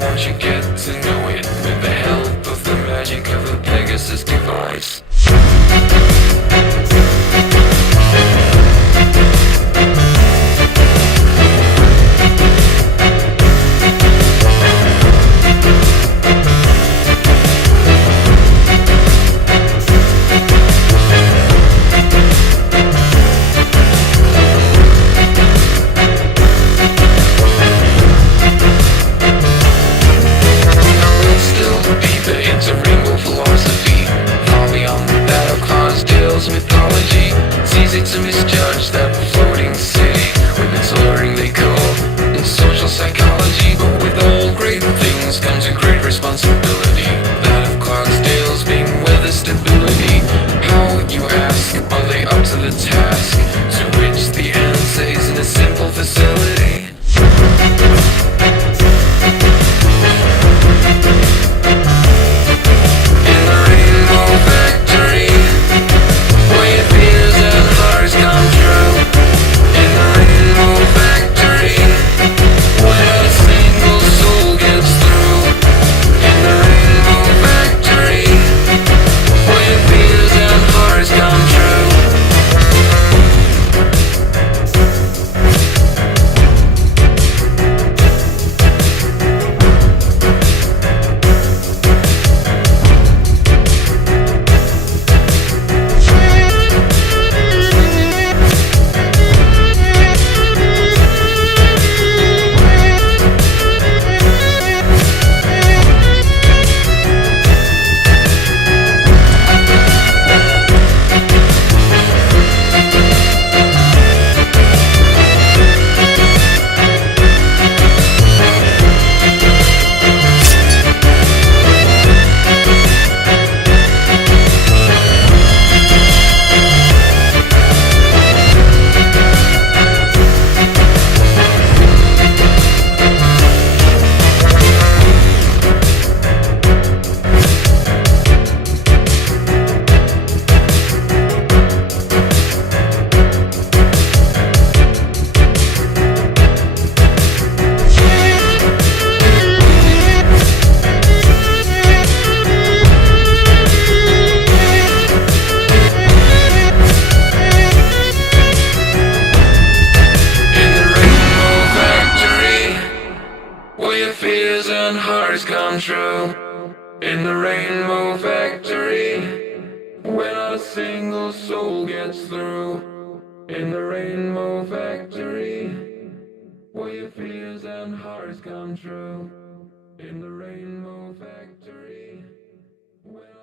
won't you get to know it with the help of the magic of a Pegasus device? Mythology, it's easy to misjudge that floating city with its alluring decor and social psychology. But with all great things comes a great responsibility, that of Clydesdales being weather stability. How, you ask, are they up to the task? To which the answer is in a simple facility. Fears and hearts come true in the Rainbow Factory, where not a single soul gets through. In the Rainbow Factory, where your fears and hearts come true. In the Rainbow Factory, where